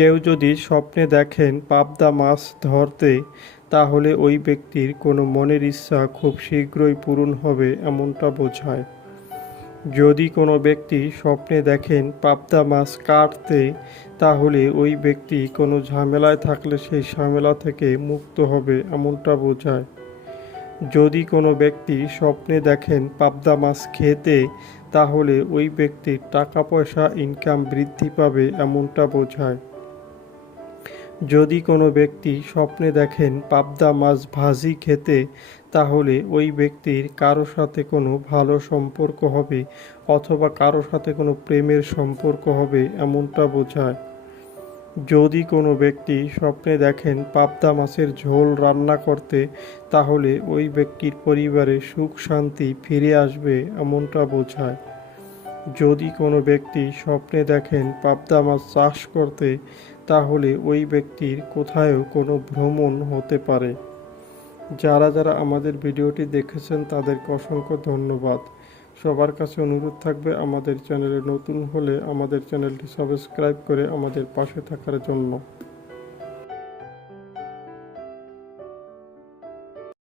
কেউ যদি স্বপ্নে দেখেন পাবদা মাছ ধরতে, তাহলে ওই ব্যক্তির কোনো মনের ইচ্ছা খুব শীঘ্রই পূরণ হবে এমনটা বোঝায়। যদি কোনো ব্যক্তি স্বপ্নে দেখেন পাবদা মাছ কাটতে, তাহলে ওই ব্যক্তি কোনো ঝামেলায় থাকলে সেই ঝামেলা থেকে মুক্ত হবে এমনটা বোঝায়। যদি কোনো ব্যক্তি স্বপ্নে দেখেন পাবদা মাছ খেতে, তাহলে ওই ব্যক্তির টাকা পয়সা ইনকাম বৃদ্ধি পাবে এমনটা বোঝায়। যদি কোনো ব্যক্তি স্বপ্নে দেখেন পাবদা মাছ ভাজি খেতে, তাহলে ওই ব্যক্তির কারও সাথে কোনো ভালো সম্পর্ক হবে অথবা কারও সাথে কোনো প্রেমের সম্পর্ক হবে এমনটা বোঝায়। যদি কোনো ব্যক্তি স্বপ্নে দেখেন পাবদা মাছের ঝোল রান্না করতে, তাহলে ওই ব্যক্তির পরিবারে সুখ শান্তি ফিরে আসবে এমনটা বোঝায়। যদি কোনো ব্যক্তি স্বপ্নে দেখেন পাবদা মাছ চাষ করতে, তাহলে ওই ব্যক্তির কোথায়ও কোনো ভ্রমণ হতে পারে। যারা যারা আমাদের ভিডিওটি দেখেছেন, তাদেরকে অসংখ্য ধন্যবাদ। সবার কাছে অনুরোধ থাকবে আমাদের চ্যানেলে নতুন হলে আমাদের চ্যানেলটি সাবস্ক্রাইব করে আমাদের পাশে থাকার জন্য।